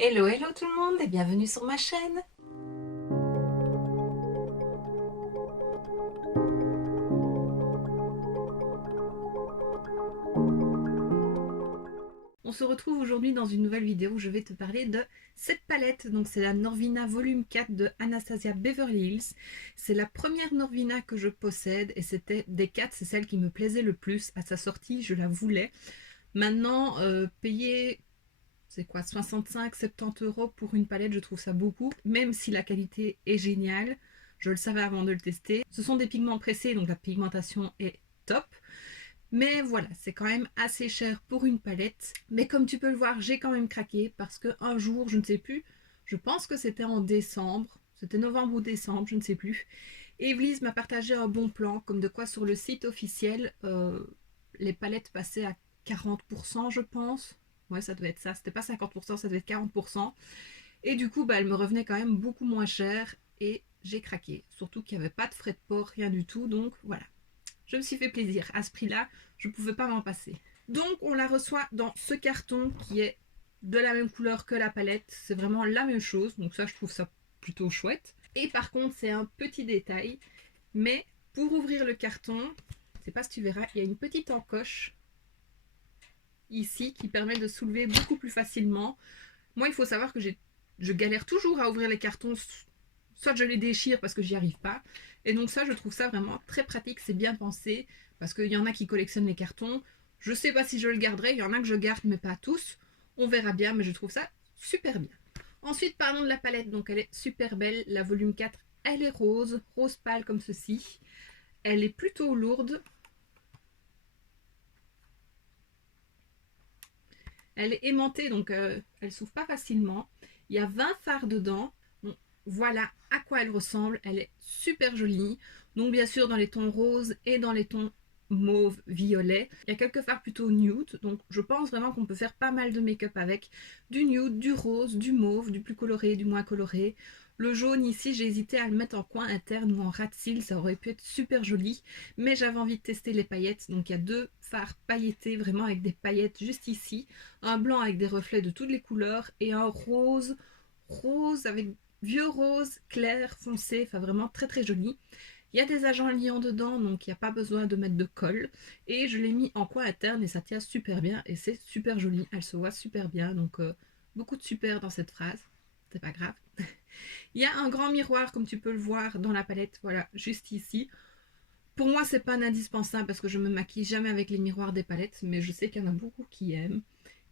Hello, hello tout le monde et bienvenue sur ma chaîne. On se retrouve aujourd'hui dans une nouvelle vidéo où je vais te parler de cette palette. Donc c'est la Norvina Volume 4 de Anastasia Beverly Hills. C'est la première Norvina que je possède et c'était des 4, c'est celle qui me plaisait le plus. À sa sortie, je la voulais. Maintenant, payer, c'est quoi, 65-70 euros pour une palette, je trouve ça beaucoup. Même si la qualité est géniale, je le savais avant de le tester. Ce sont des pigments pressés, donc la pigmentation est top. Mais voilà, c'est quand même assez cher pour une palette. Mais comme tu peux le voir, j'ai quand même craqué parce qu'un jour, je ne sais plus, je pense que c'était en décembre, c'était novembre ou décembre, je ne sais plus. Evelise m'a partagé un bon plan, comme de quoi sur le site officiel, les palettes passaient à 40%, je pense. Ouais, ça devait être ça. C'était pas 50%, ça devait être 40%. Et du coup, bah, elle me revenait quand même beaucoup moins cher et j'ai craqué. Surtout qu'il n'y avait pas de frais de port, rien du tout. Donc voilà, je me suis fait plaisir. À ce prix-là, je ne pouvais pas m'en passer. Donc on la reçoit dans ce carton qui est de la même couleur que la palette. C'est vraiment la même chose. Donc ça, je trouve ça plutôt chouette. Et par contre, c'est un petit détail. Mais pour ouvrir le carton, je ne sais pas si tu verras, il y a une petite encoche ici qui permet de soulever beaucoup plus facilement. Moi, il faut savoir que je galère toujours à ouvrir les cartons. Soit je les déchire parce que j'y arrive pas. Et donc ça, je trouve ça vraiment très pratique. C'est bien pensé parce qu'il y en a qui collectionnent les cartons. Je sais pas si je le garderai. Il y en a que je garde, mais pas tous. On verra bien, mais je trouve ça super bien. Ensuite, parlons de la palette. Donc elle est super belle. La volume 4, elle est rose. Rose pâle comme ceci. Elle est plutôt lourde. Elle est aimantée, donc elle s'ouvre pas facilement. Il y a 20 fards dedans. Donc, voilà à quoi elle ressemble. Elle est super jolie. Donc bien sûr dans les tons roses et dans les tons mauve, violet. Il y a quelques fards plutôt nude. Donc je pense vraiment qu'on peut faire pas mal de make-up avec. Du nude, du rose, du mauve, du plus coloré, du moins coloré. Le jaune ici, j'ai hésité à le mettre en coin interne ou en ras de cils, ça aurait pu être super joli, mais j'avais envie de tester les paillettes, donc il y a deux fards pailletés, vraiment avec des paillettes juste ici, un blanc avec des reflets de toutes les couleurs et un rose, rose avec vieux rose clair foncé, enfin vraiment très très joli. Il y a des agents liants dedans, donc il n'y a pas besoin de mettre de colle. Et je l'ai mis en coin interne et ça tient super bien et c'est super joli. Elle se voit super bien, donc beaucoup de super dans cette phrase. C'est pas grave. Il y a un grand miroir, comme tu peux le voir dans la palette, voilà, juste ici. Pour moi, c'est pas un indispensable parce que je me maquille jamais avec les miroirs des palettes, mais je sais qu'il y en a beaucoup qui aiment.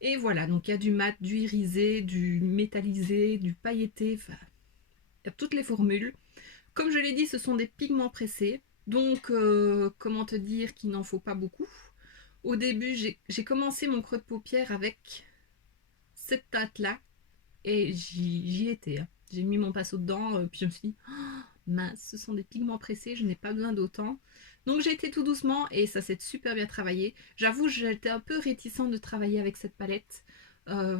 Et voilà, donc il y a du mat, du irisé, du métallisé, du pailleté, enfin, il y a toutes les formules. Comme je l'ai dit, ce sont des pigments pressés, donc comment te dire qu'il n'en faut pas beaucoup. Au début, j'ai commencé mon creux de paupière avec cette teinte-là et j'y étais, hein. J'ai mis mon pinceau dedans, puis je me suis dit, mince, ce sont des pigments pressés, je n'ai pas besoin d'autant. Donc j'ai été tout doucement et ça s'est super bien travaillé. J'avoue, j'étais un peu réticente de travailler avec cette palette.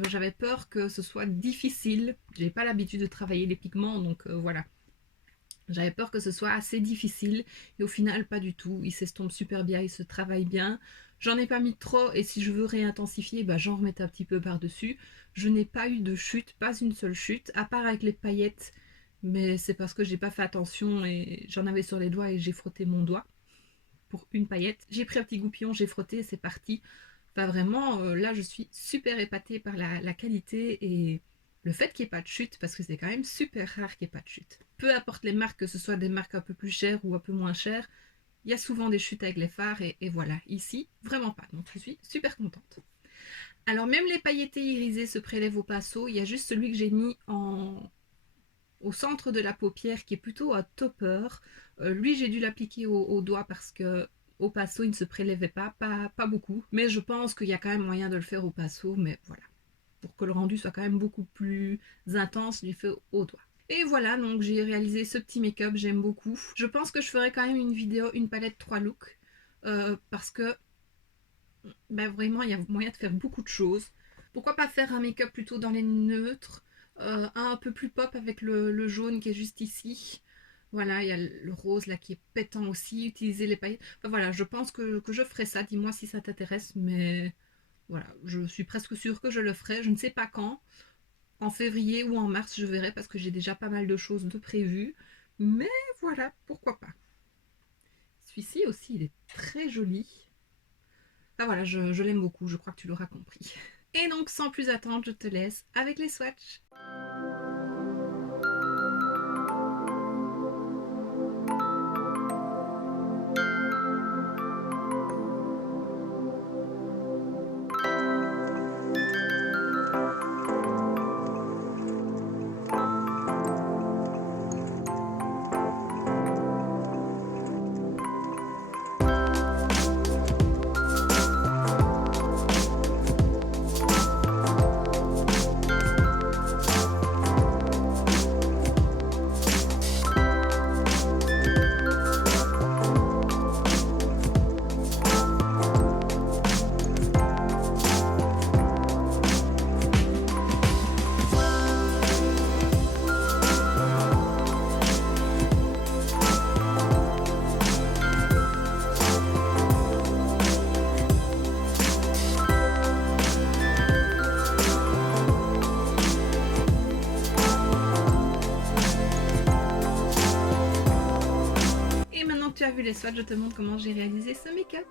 J'avais peur que ce soit difficile. J'ai pas l'habitude de travailler les pigments, donc voilà. J'avais peur que ce soit assez difficile et au final pas du tout. Il s'estompe super bien, il se travaille bien. J'en ai pas mis trop et si je veux réintensifier, bah, j'en remets un petit peu par-dessus. Je n'ai pas eu de chute, pas une seule chute, à part avec les paillettes. Mais c'est parce que j'ai pas fait attention et j'en avais sur les doigts et j'ai frotté mon doigt pour une paillette. J'ai pris un petit goupillon, j'ai frotté et c'est parti. Enfin vraiment, là je suis super épatée par la qualité et le fait qu'il n'y ait pas de chute, parce que c'est quand même super rare qu'il n'y ait pas de chute. Peu importe les marques, que ce soit des marques un peu plus chères ou un peu moins chères, il y a souvent des chutes avec les fards et voilà. Ici, vraiment pas. Donc je suis super contente. Alors même les pailletés irisés se prélèvent au pinceau, il y a juste celui que j'ai mis au centre de la paupière qui est plutôt un topper. Lui, j'ai dû l'appliquer au doigt parce que au pinceau, il ne se prélevait pas beaucoup. Mais je pense qu'il y a quand même moyen de le faire au pinceau, mais voilà. Pour que le rendu soit quand même beaucoup plus intense, je l'ai fait au doigt. Et voilà, donc j'ai réalisé ce petit make-up, j'aime beaucoup. Je pense que je ferai quand même une vidéo, une palette 3 looks, parce que ben, vraiment, il y a moyen de faire beaucoup de choses. Pourquoi pas faire un make-up plutôt dans les neutres, un peu plus pop avec le jaune qui est juste ici. Voilà, il y a le rose là qui est pétant aussi, utiliser les paillettes. Enfin voilà, je pense que je ferai ça. Dis-moi si ça t'intéresse, mais voilà, je suis presque sûre que je le ferai. Je ne sais pas quand. En février ou en mars, je verrai parce que j'ai déjà pas mal de choses de prévues. Mais voilà, pourquoi pas. Celui-ci aussi, il est très joli. Ah voilà, je l'aime beaucoup, je crois que tu l'auras compris. Et donc, sans plus attendre, je te laisse avec les swatchs. Et maintenant que tu as vu les swatchs, je te montre comment j'ai réalisé ce make-up.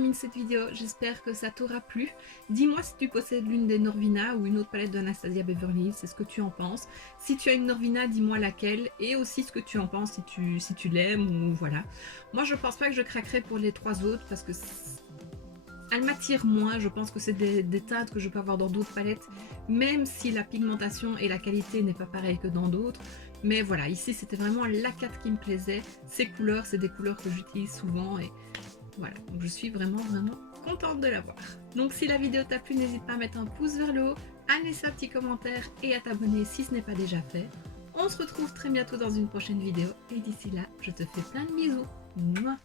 termine cette vidéo, j'espère que ça t'aura plu. Dis-moi si tu possèdes l'une des Norvina ou une autre palette d'Anastasia Beverly Hills, c'est ce que tu en penses. Si tu as une Norvina, dis-moi laquelle et aussi ce que tu en penses si tu l'aimes ou voilà. Moi je pense pas que je craquerai pour les 3 autres parce que elles m'attirent moins, je pense que c'est des teintes que je peux avoir dans d'autres palettes, même si la pigmentation et la qualité n'est pas pareille que dans d'autres. Mais voilà, ici c'était vraiment l'A4 qui me plaisait. Ces couleurs, c'est des couleurs que j'utilise souvent et voilà, donc je suis vraiment contente de l'avoir. Donc si la vidéo t'a plu, n'hésite pas à mettre un pouce vers le haut, à laisser un petit commentaire et à t'abonner si ce n'est pas déjà fait. On se retrouve très bientôt dans une prochaine vidéo et d'ici là, je te fais plein de bisous. Mouah.